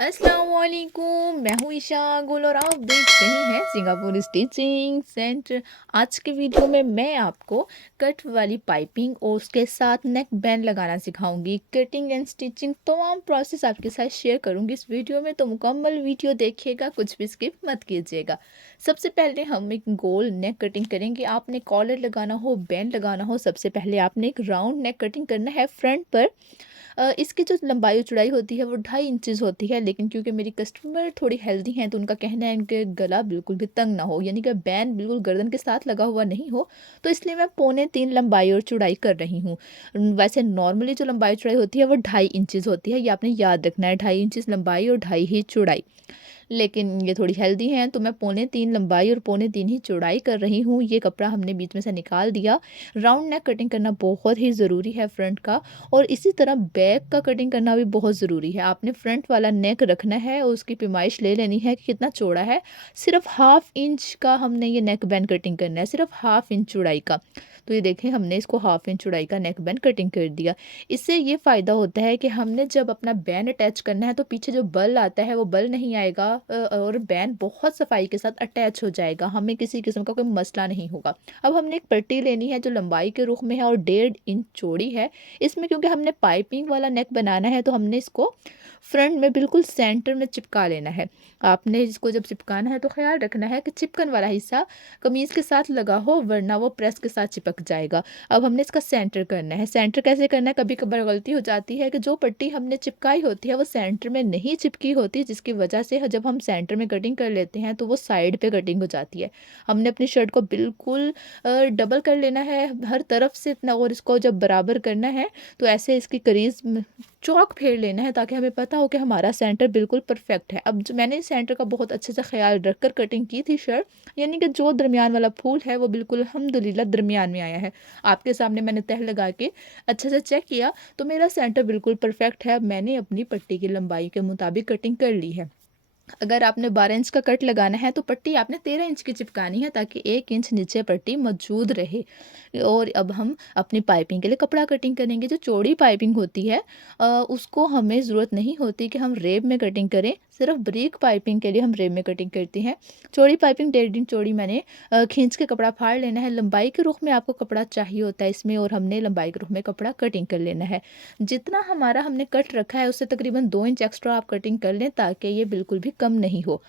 अस्सलाम वालेकुम, मैं हूँ ईशा गुल और आप देख रही हैं सिंगापुर स्टिचिंग सेंटर। आज के वीडियो में मैं आपको कट वाली पाइपिंग और उसके साथ नेक बैंड लगाना सिखाऊंगी। कटिंग एंड स्टिचिंग तमाम प्रोसेस आपके साथ शेयर करूंगी इस वीडियो में, तो मुकम्मल वीडियो देखिएगा, कुछ भी स्किप मत कीजिएगा। सबसे पहले हम एक गोल नेक कटिंग करेंगे। आपने कॉलर लगाना हो, बैंड लगाना हो, सबसे पहले आपने एक राउंड नेक कटिंग करना है फ्रंट पर। इसकी जो लंबाई और चौड़ाई होती है वो 2.5 इंचज़ होती है, लेकिन क्योंकि मेरी कस्टमर थोड़ी हेल्दी हैं तो उनका कहना है इनके गला बिल्कुल भी तंग ना हो, यानी कि बैंड बिल्कुल गर्दन के साथ लगा हुआ नहीं हो, तो इसलिए मैं 2.75 लंबाई और चौड़ाई कर रही हूँ। वैसे नॉर्मली जो लंबाई चौड़ाई होती है वो 2.5 इंचज़ होती है, ये आपने याद रखना है, 2.5 इंचज़ लंबाई और 2.5 ही चौड़ाई। लेकिन ये थोड़ी हेल्दी हैं तो मैं 2.75 लंबाई और 2.75 ही चौड़ाई कर रही हूँ। ये कपड़ा हमने बीच में से निकाल दिया। राउंड नेक कटिंग करना बहुत ही ज़रूरी है फ्रंट का, और इसी तरह बैक का कटिंग करना भी बहुत ज़रूरी है। आपने फ्रंट वाला नेक रखना है और उसकी पैमाइश ले लेनी है कि कितना चौड़ा है। सिर्फ हाफ इंच का हमने ये नेक बैंड कटिंग करना है, सिर्फ हाफ इंच चौड़ाई का। तो ये देखें, हमने इसको हाफ इंच चौड़ाई का नेक बैंड कटिंग कर दिया। इससे ये फ़ायदा होता है कि हमने जब अपना बैंड अटैच करना है तो पीछे जो बल आता है वो बल नहीं आएगा, और बैंड बहुत सफाई के साथ अटैच हो जाएगा, हमें किसी किस्म का कोई मसला नहीं होगा। अब हमने एक पट्टी लेनी है जो लंबाई के रुख में है और 1.5 इंच चौड़ी है। इसमें क्योंकि हमने पाइपिंग वाला नेक बनाना है तो हमने इसको फ्रंट में बिल्कुल सेंटर में चिपका लेना है। आपने इसको जब चिपकाना है तो ख्याल रखना है कि चिपकन वाला हिस्सा कमीज़ के साथ लगा हो, वरना वो प्रेस के साथ चिपक जाएगा। अब हमने इसका सेंटर करना है। सेंटर कैसे करना है? कभी कभार गलती हो जाती है कि जो पट्टी हमने चिपकाई होती है वो सेंटर में नहीं चिपकी होती, जिसकी वजह से जब हम सेंटर में कटिंग कर लेते हैं तो वो साइड पे कटिंग हो जाती है। हमने अपनी शर्ट को बिल्कुल डबल कर लेना है हर तरफ से इतना, और इसको जब बराबर करना है तो ऐसे इसकी करीज चौक फेर लेना है ताकि हमें पता हो कि हमारा सेंटर बिल्कुल परफेक्ट है। अब जो मैंने सेंटर का बहुत अच्छे से ख्याल रखकर कटिंग की थी शर्ट, यानी कि जो दरमियान वाला फूल है वो बिल्कुल अल्हम्दुलिल्लाह दरमियान में आया है। आपके सामने मैंने तह लगा के अच्छे से चेक किया तो मेरा सेंटर बिल्कुल परफेक्ट है। मैंने अपनी पट्टी की लंबाई के मुताबिक कटिंग कर ली है। अगर आपने 12 इंच का कट लगाना है तो पट्टी आपने 13 इंच की चिपकानी है ताकि 1 इंच नीचे पट्टी मौजूद रहे। और अब हम अपनी पाइपिंग के लिए कपड़ा कटिंग करेंगे। जो चौड़ी पाइपिंग होती है उसको हमें ज़रूरत नहीं होती कि हम रेब में कटिंग करें, सिर्फ ब्रीक पाइपिंग के लिए हम रेब में कटिंग करते हैं। चौड़ी पाइपिंग 1.5 इंच चौड़ी मैंने खींच के कपड़ा फाड़ लेना है। लंबाई के रुख में आपको कपड़ा चाहिए होता है इसमें, और हमने लंबाई के रुख में कपड़ा कटिंग कर लेना है। जितना हमारा हमने कट रखा है उससे तकरीबन 2 इंच एक्स्ट्रा आप कटिंग कर लें ताकि ये बिल्कुल भी कम नहीं हो।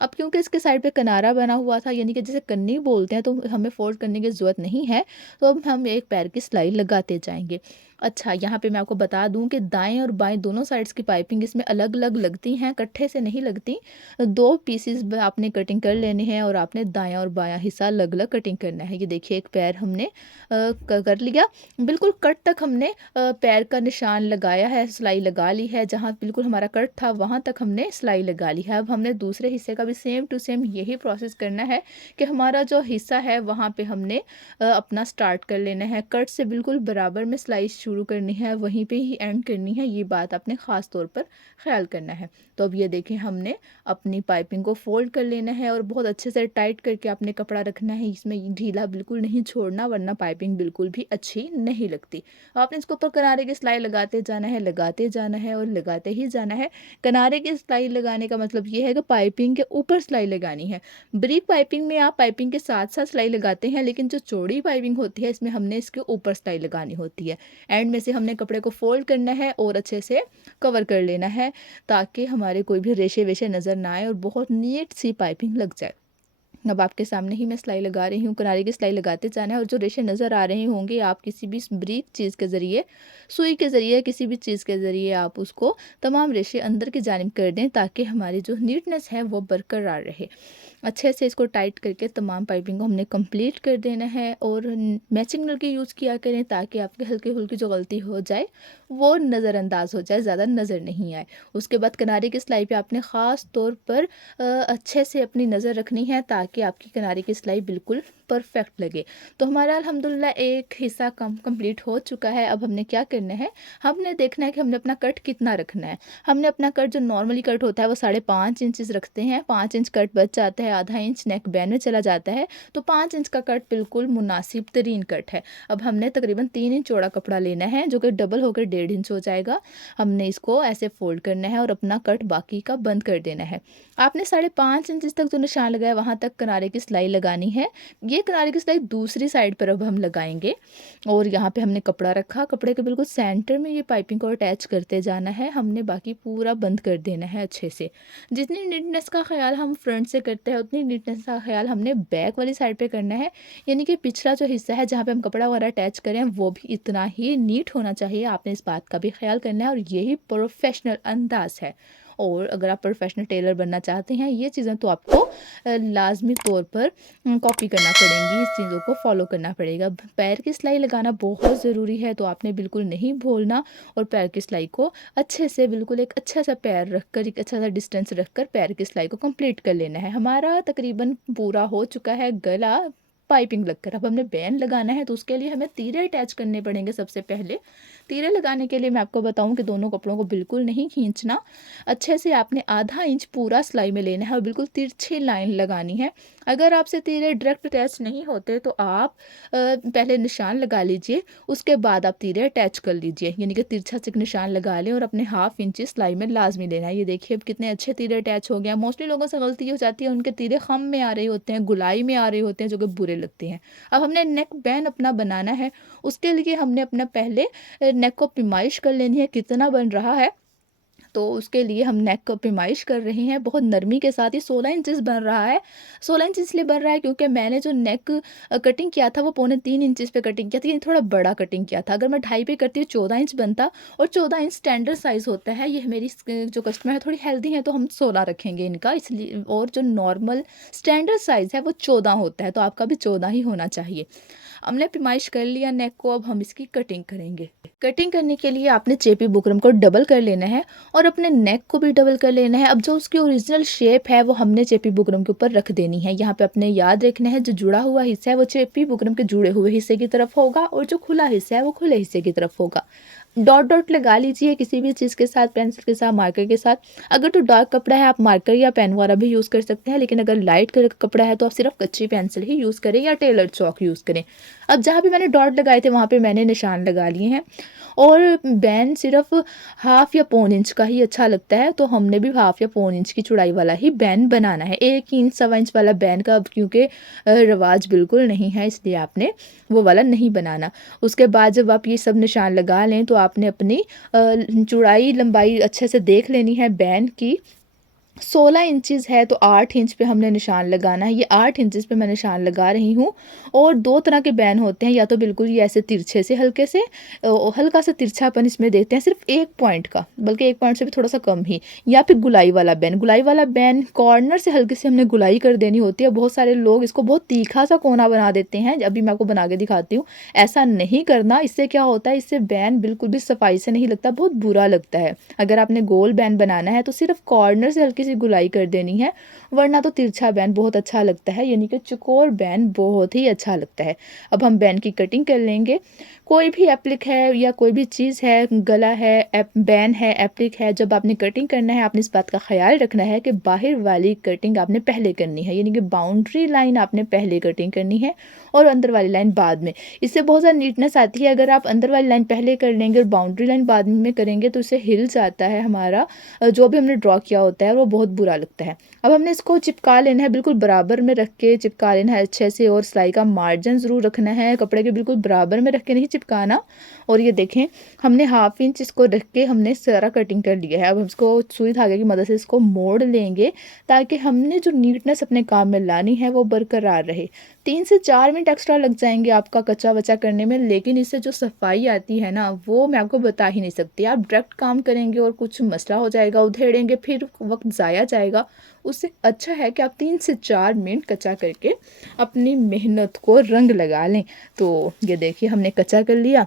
अब क्योंकि इसके साइड पे किनारा बना हुआ था, यानी कि जिसे कन्नी बोलते हैं, तो हमें फोल्ड करने की ज़रूरत नहीं है। तो अब हम एक पैर की सिलाई लगाते जाएंगे। अच्छा, यहाँ पे मैं आपको बता दूं कि दाएं और बाएं दोनों साइड्स की पाइपिंग इसमें अलग अलग लगती हैं, इकट्ठे से नहीं लगती। दो पीसीस आपने कटिंग कर लेने हैं और आपने दायां और बायां हिस्सा अलग अलग कटिंग करना है। ये देखिए, एक पैर हमने कर लिया। बिल्कुल कट तक हमने पैर का निशान लगाया है, सिलाई लगा ली है। जहाँ बिल्कुल हमारा कट था वहाँ तक हमने सिलाई लगा ली है। अब हमने दूसरे हिस्से का भी सेम टू सेम यही प्रोसेस करना है कि हमारा जो हिस्सा है वहाँ पे हमने अपना स्टार्ट कर लेना है। कट से बिल्कुल बराबर में सिलाई शुरू करनी है, वहीं पे ही एंड करनी है। ये बात आपने ख़ास तौर पर ख्याल करना है। तो अब ये देखें, हमने अपनी पाइपिंग को फोल्ड कर लेना है और बहुत अच्छे से टाइट करके आपने कपड़ा रखना है। इसमें ढीला बिल्कुल नहीं छोड़ना, वरना पाइपिंग बिल्कुल भी अच्छी नहीं लगती। आपने इसको ऊपर किनारे की सिलाई लगाते जाना है, लगाते जाना है और लगाते ही जाना है। किनारे की सिलाई लगाने का मतलब ये है कि पाइपिंग के ऊपर सिलाई लगानी है। ब्रीक पाइपिंग में आप पाइपिंग के साथ साथ सिलाई लगाते हैं, लेकिन जो चौड़ी पाइपिंग होती है इसमें हमने इसके ऊपर सिलाई लगानी होती है। एंड में से हमने कपड़े को फोल्ड करना है और अच्छे से कवर कर लेना है ताकि हमारे कोई भी रेशे वेशे नज़र ना आए और बहुत नीट सी पाइपिंग लग जाए। अब आपके सामने ही मैं सिलाई लगा रही हूँ, किनारे की सिलाई लगाते जाना है, और जो रेशे नज़र आ रहे होंगे आप किसी भी ब्रीक चीज़ के ज़रिए, सुई के ज़रिए, किसी भी चीज़ के ज़रिए आप उसको तमाम रेशे अंदर की जानिब कर दें ताकि हमारी जो नीटनेस है वो बरकरार रहे। अच्छे से इसको टाइट करके तमाम पाइपिंग को हमने कंप्लीट कर देना है, और मैचिंग नल की यूज़ किया करें ताकि आपके हल्की फुल्की जो गलती हो जाए वो नज़रअंदाज हो जाए, ज़्यादा नज़र नहीं आए। उसके बाद किनारे की सिलाई पे आपने ख़ास तौर पर अच्छे से अपनी नज़र रखनी है ताकि आपकी किनारे की सिलाई बिल्कुल परफेक्ट लगे। तो हमारा अल्हम्दुलिल्लाह एक हिस्सा कंप्लीट हो चुका है। अब हमने क्या करना है, हमने देखना है कि हमने अपना कट कितना रखना है। हमने अपना कट जो नॉर्मली कट होता है वो 5.5 इंचेस रखते हैं। 5 इंच कट बच जाता है, आधा इंच नेक बैन में चला जाता है, तो 5 इंच का कट बिल्कुल मुनासिब तरीन कट है। अब हमने तकरीबन 3 इंच चौड़ा कपड़ा लेना है जो कि डबल होकर 1.5 इंच हो जाएगा। हमने इसको ऐसे फोल्ड करना है और अपना कट बाकी का बंद कर देना है। आपने 5.5 इंच तक जो निशान लगाया वहाँ तक किनारे की सिलाई लगानी है। ये किनारे की सिलाई दूसरी साइड पर अब हम लगाएंगे। और यहाँ पे हमने कपड़ा रखा, कपड़े के बिल्कुल सेंटर में ये पाइपिंग को अटैच करते जाना है। हमने बाकी पूरा बंद कर देना है अच्छे से। जितनी नीटनेस का ख्याल हम फ्रंट से करते हैं उतनी नीटनेस का ख्याल हमने बैक वाली साइड पे करना है। यानी कि पिछला जो हिस्सा है जहाँ पे हम कपड़ा वगैरह अटैच करें वो भी इतना ही नीट होना चाहिए। आपने इस बात का भी ख्याल करना है और यही प्रोफेशनल अंदाज है। और अगर आप प्रोफेशनल टेलर बनना चाहते हैं ये चीज़ें तो आपको लाजमी तौर पर कॉपी करना पड़ेंगी, इस चीज़ों को फॉलो करना पड़ेगा। पैर की सिलाई लगाना बहुत ज़रूरी है, तो आपने बिल्कुल नहीं भूलना। और पैर की सिलाई को अच्छे से बिल्कुल एक अच्छा सा पैर रखकर, एक अच्छा सा डिस्टेंस रखकर पैर की सिलाई को कंप्लीट कर लेना है। हमारा तकरीबन पूरा हो चुका है गला पाइपिंग लगकर। अब हमने बैन लगाना है तो उसके लिए हमें तीरे अटैच करने पड़ेंगे। सबसे पहले तीरे लगाने के लिए मैं आपको बताऊं कि दोनों कपड़ों को बिल्कुल नहीं खींचना, अच्छे से आपने आधा इंच पूरा सिलाई में लेना है और बिल्कुल तिरछी लाइन लगानी है। अगर आपसे तीरे डायरेक्ट अटैच नहीं होते तो आप पहले निशान लगा लीजिए, उसके बाद आप तीरे अटैच कर लीजिए। यानी कि तिरछा से निशान लगा लें और अपने 1/2 इंच सिलाई में लाजमी लेना है। ये देखिए अब कितने अच्छे तीरे अटैच हो गए हैं। मोस्टली लोगों से गलती हो जाती है, उनके तीरे खम में आ रहे होते हैं, गुलाई में आ रहे होते हैं, जो कि बुरे लगते हैं। अब हमने नेक बैन अपना बनाना है, उसके लिए हमने अपना पहले नेक को पिमाइश कर लेनी है कितना बन रहा है। तो उसके लिए हम नेक को पिमाइश कर रहे हैं बहुत नरमी के साथ। ये 16 इंचेस बन रहा है। 16 इंच इसलिए बन रहा है क्योंकि मैंने जो नेक कटिंग किया था वो 2.25 इंचेस पे कटिंग किया था, यानी थोड़ा बड़ा कटिंग किया था। अगर मैं 2.5 पे करती हूँ 14 इंच बनता, और 14 इंच स्टैंडर्ड साइज़ होता है। ये मेरी जो कस्टमर है थोड़ी हेल्दी है तो हम 16 रखेंगे इनका इसलिए, और जो नॉर्मल स्टैंडर्ड साइज़ है वो 14 होता है, तो आपका भी 14 ही होना चाहिए। हमने पिमाइश कर लिया नेक को, अब हम इसकी कटिंग करेंगे। कटिंग करने के लिए आपने चेपी बुकरम को डबल कर लेना है और अपने नेक को भी डबल कर लेना है। अब जो उसकी ओरिजिनल शेप है वो हमने चेपी बुकरम के ऊपर रख देनी है। यहाँ पे अपने याद रखना है जो जुड़ा हुआ हिस्सा है वो चेपी बुकरम के जुड़े हुए हिस्से की तरफ होगा और जो खुला हिस्सा है वो खुले हिस्से की तरफ होगा। डॉट डॉट लगा लीजिए किसी भी चीज़ के साथ, पेंसिल के साथ, मार्कर के साथ। अगर तो डार्क कपड़ा है आप मार्कर या पेन वाला भी यूज़ कर सकते हैं, लेकिन अगर लाइट कलर का कपड़ा है तो आप सिर्फ कच्ची पेंसिल ही यूज़ करें या टेलर चौक यूज़ करें। अब जहाँ भी मैंने डॉट लगाए थे वहाँ पे मैंने निशान लगा लिए हैं। और बैन सिर्फ 1/2 या 1.25 इंच का ही अच्छा लगता है, तो हमने भी 1/2 या 1.25 इंच की चौड़ाई वाला ही बैन बनाना है। 1 इंच 1.25 इंच वाला बैन का अब क्योंकि रवाज बिल्कुल नहीं है इसलिए आपने वो वाला नहीं बनाना। उसके बाद जब आप ये सब निशान लगा लें तो आपने अपनी चौड़ाई लंबाई अच्छे से देख लेनी है बैन की। 16 इंचेस है तो 8 इंच पे हमने निशान लगाना है। ये 8 इंचेस पे मैं निशान लगा रही हूँ। और 2 तरह के बैन होते हैं, या तो बिल्कुल ये ऐसे तिरछे से हल्के से हल्का सा तिरछापन इसमें देते हैं सिर्फ 1 पॉइंट का, बल्कि 1 पॉइंट से भी थोड़ा सा कम ही। या फिर गुलाई वाला बैन, गुलाई वाला बैन कॉर्नर से हल्के से हमने गुलाई कर देनी होती है। बहुत सारे लोग इसको बहुत तीखा सा कोना बना देते हैं, अभी मैं आपको बना के दिखाती हूँ। ऐसा नहीं करना, इससे क्या होता है, इससे बैन बिल्कुल भी सफाई से नहीं लगता, बहुत बुरा लगता है। अगर आपने गोल बैन बनाना है तो सिर्फ कॉर्नर से हल्की सी गुलाई कर देनी है, वरना तो तिरछा बैन बहुत अच्छा लगता है, यानी कि चौकोर बैन बहुत ही अच्छा लगता है। अब हम बैन की कटिंग कर लेंगे। कोई भी एप्लिक है या कोई भी चीज़ है, गला है, बैन है, एप्लिक है, जब आपने कटिंग करना है आपने इस बात का ख्याल रखना है कि बाहर वाली कटिंग आपने पहले करनी है, यानी कि बाउंड्री लाइन आपने पहले कटिंग करनी है और अंदर वाली लाइन बाद में। इससे बहुत ज़्यादा नीटनेस आती है। अगर आप अंदर वाली लाइन पहले कर लेंगे और बाउंड्री लाइन बाद में करेंगे तो इससे हिल जाता है हमारा जो भी हमने ड्रॉ किया होता है, वो बहुत बुरा लगता है। अब हमने इसको चिपका लेना है, बिल्कुल बराबर में रख के चिपका लेना है अच्छे से, और सिलाई का मार्जिन ज़रूर रखना है, कपड़े के बिल्कुल बराबर में रख के नहीं चिपकाना। और ये देखें हमने 1/2 इंच इसको रख के हमने सारा कटिंग कर लिया है। अब हम इसको सुई धागे की मदद से इसको मोड़ लेंगे ताकि हमने जो नीटनेस अपने काम में लानी है वो बरकरार रहे। 3 से 4 मिनट एक्स्ट्रा लग जाएंगे आपका कच्चा बचा करने में, लेकिन इससे जो सफाई आती है ना वो मैं आपको बता ही नहीं सकती। आप डायरेक्ट काम करेंगे और कुछ मसला हो जाएगा, उधेड़ेंगे, फिर वक्त ज़ाया जाएगा। उससे अच्छा है कि आप 3 से 4 मिनट कच्चा करके अपनी मेहनत को रंग लगा लें। तो ये देखिए हमने कच्चा कर लिया।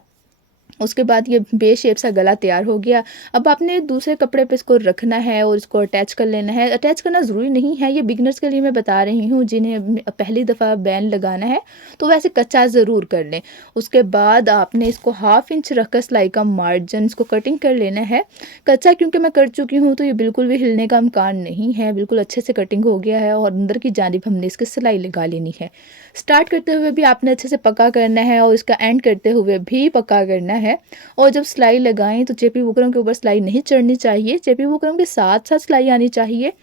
उसके बाद ये बे शेप सा गला तैयार हो गया। अब आपने दूसरे कपड़े पे इसको रखना है और इसको अटैच कर लेना है। अटैच करना ज़रूरी नहीं है, ये बिगिनर्स के लिए मैं बता रही हूँ, जिन्हें पहली दफ़ा बैंड लगाना है तो वैसे कच्चा ज़रूर कर लें। उसके बाद आपने इसको 1/2 इंच रखकर सिलाई का मार्जिन इसको कटिंग कर लेना है। कच्चा क्योंकि मैं कर चुकी हूँ तो ये बिल्कुल भी हिलने का इम्कान नहीं है, बिल्कुल अच्छे से कटिंग हो गया है और अंदर की जानिब हमने इसकी सिलाई लगा लेनी है। स्टार्ट करते हुए भी आपने अच्छे से पक्का करना है और इसका एंड करते हुए भी पक्का करना है। और जब सिलाई लगाएं तो चेपी बुकरम के ऊपर सिलाई नहीं चढ़नी चाहिए, चेपी बुकरम के साथ साथ सिलाई आनी चाहिए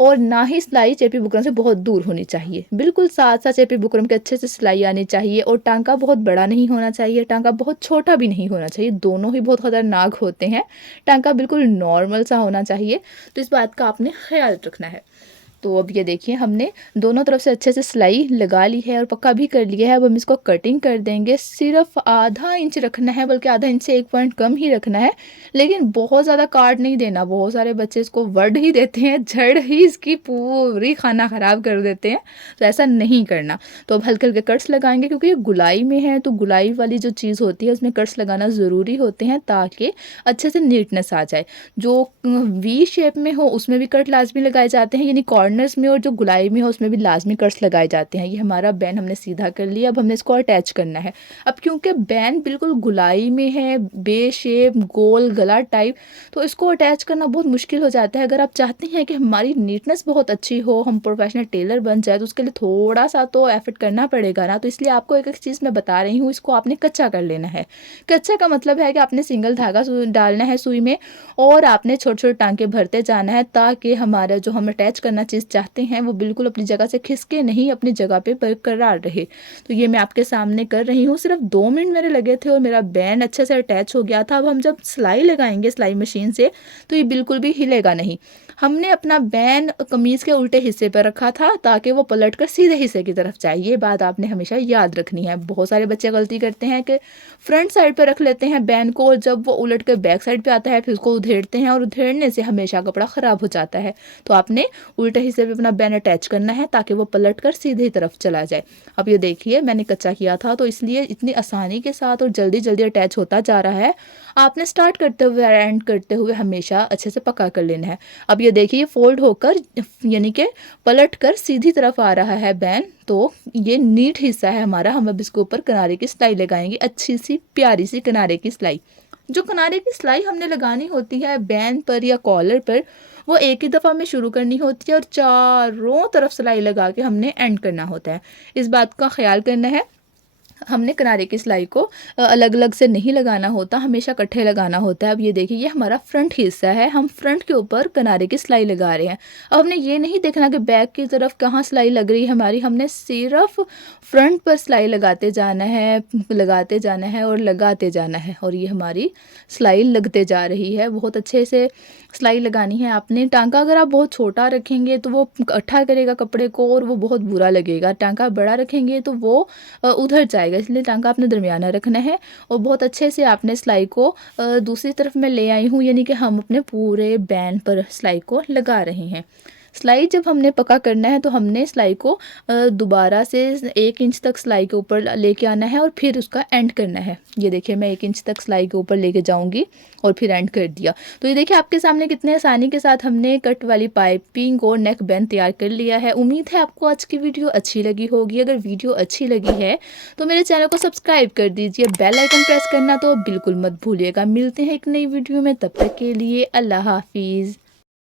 और ना ही सिलाई चेपी बुकरम से बहुत दूर होनी चाहिए। बिल्कुल साथ साथ चेपी बुकरम के अच्छे से सिलाई आनी चाहिए और टांका बहुत बड़ा नहीं होना चाहिए, टांका बहुत छोटा भी नहीं होना चाहिए, दोनों ही बहुत ख़तरनाक होते हैं। टांका बिल्कुल नॉर्मल सा होना चाहिए, तो इस बात का आपने ख्याल रखना है। तो अब ये देखिए हमने दोनों तरफ से अच्छे से सिलाई लगा ली है और पक्का भी कर लिया है। अब हम इसको कटिंग कर देंगे। सिर्फ आधा इंच रखना है, बल्कि आधा इंच से 1 पॉइंट कम ही रखना है, लेकिन बहुत ज़्यादा काट नहीं देना। बहुत सारे बच्चे इसको वर्ड ही देते हैं, झड़ ही इसकी पूरी खाना ख़राब कर देते हैं, तो ऐसा नहीं करना। तो अब हल्के हल्के कट्स लगाएंगे, क्योंकि ये गुलाई में है तो गुलाई वाली जो चीज़ होती है उसमें कट्स लगाना ज़रूरी होते हैं ताकि अच्छे से नीटनेस आ जाए। जो वी शेप में हो उसमें भी कट लाजमी लगाए जाते हैं, यानी कॉर्नर्स में, और जो गुलाई में हो उसमें भी लाजमी कट्स लगाए जाते हैं। ये हमारा बैन हमने सीधा कर लिया। अब हमने इसको अटैच करना है। अब क्योंकि बैन बिल्कुल गुलाई में है, बे शेप गोल गला टाइप, तो इसको अटैच करना बहुत मुश्किल हो जाता है। अगर आप चाहते हैं कि हमारी नीटनेस बहुत अच्छी हो, हम प्रोफेशनल टेलर बन जाए, तो उसके लिए थोड़ा सा तो एफर्ट करना पड़ेगा ना। तो इसलिए आपको एक एक चीज़ मैं बता रही हूँ, इसको आपने कच्चा कर लेना है। कच्चा का मतलब है कि आपने सिंगल धागा डालना है सुई में और आपने छोटे छोटे टांके भरते जाना है, ताकि हमारा जो हम अटैच करना चीज़ चाहते हैं वो बिल्कुल अपनी जगह से खिसके नहीं, अपनी जगह पे बरकरार रहे। तो ये मैं आपके सामने कर रही हूँ। सिर्फ 2 मिनट मेरे लगे थे और मेरा बैंड अच्छे से अटैच हो गया था। अब हम जब सिलाई लगाएंगे सिलाई मशीन से तो ये बिल्कुल भी हिलेगा नहीं। हमने अपना बैंड कमीज़ के उल्टे हिस्से पर रखा था ताकि वो पलट कर सीधे हिस्से की तरफ जाए। ये बात आपने हमेशा याद रखनी है। बहुत सारे बच्चे गलती करते हैं कि फ्रंट साइड पर रख लेते हैं बैंड को, और जब वो उलट कर बैक साइड पे आता है फिर उसको उधेड़ते हैं, और उधेड़ने से हमेशा कपड़ा ख़राब हो जाता है। तो आपने उल्टे हिस्से पे अपना बैंड अटैच करना है ताकि वो पलट कर सीधे तरफ चला जाए। अब ये देखिए मैंने कच्चा किया था तो इसलिए इतनी आसानी के साथ और जल्दी जल्दी अटैच होता जा रहा है। आपने स्टार्ट करते हुए एंड करते हुए हमेशा अच्छे से पक्का कर लेना है। अब ये देखिए ये फोल्ड होकर यानी कि पलट कर सीधी तरफ आ रहा है बैंड, तो ये नीट हिस्सा है हमारा। हम अब इसके ऊपर किनारे की सिलाई लगाएंगे, अच्छी सी प्यारी सी किनारे की सिलाई। जो किनारे की सिलाई हमने लगानी होती है बैंड पर या कॉलर पर, वो एक ही दफ़ा में शुरू करनी होती है और चारों तरफ सिलाई लगा के हमने एंड करना होता है। इस बात का ख्याल करना है। हमने किनारे की सिलाई को अलग अलग से नहीं लगाना होता, हमेशा इकट्ठे लगाना होता है। अब ये देखिए ये हमारा फ्रंट हिस्सा है, हम फ्रंट के ऊपर किनारे की सिलाई लगा रहे हैं। अब हमने ये नहीं देखना कि बैक की तरफ कहाँ सिलाई लग रही है हमारी, हमने सिर्फ फ्रंट पर सिलाई लगाते जाना है, लगाते जाना है और लगाते जाना है। और ये हमारी सिलाई लगते जा रही है। बहुत अच्छे से सिलाई लगानी है आपने। टांका अगर आप बहुत छोटा रखेंगे तो वो इकट्ठा करेगा कपड़े को और वो बहुत बुरा लगेगा। टांका बड़ा रखेंगे तो वो उधर जाएगा, इसलिए टांका आपने दरमियाना रखना है। और बहुत अच्छे से आपने सिलाई को दूसरी तरफ मैं ले आई हूँ, यानी कि हम अपने पूरे बैंड पर सिलाई को लगा रहे हैं। सिलाई जब हमने पक्का करना है तो हमने सिलाई को दोबारा से 1 इंच तक सिलाई के ऊपर लेके आना है और फिर उसका एंड करना है। ये देखिए मैं 1 इंच तक सिलाई के ऊपर लेके जाऊंगी और फिर एंड कर दिया। तो ये देखिए आपके सामने कितने आसानी के साथ हमने कट वाली पाइपिंग और नेक बैंड तैयार कर लिया है। उम्मीद है आपको आज की वीडियो अच्छी लगी होगी। अगर वीडियो अच्छी लगी है तो मेरे चैनल को सब्सक्राइब कर दीजिए, बेल आइकन प्रेस करना तो बिल्कुल मत भूलिएगा। मिलते हैं एक नई वीडियो में, तब तक के लिए अल्लाह हाफिज़।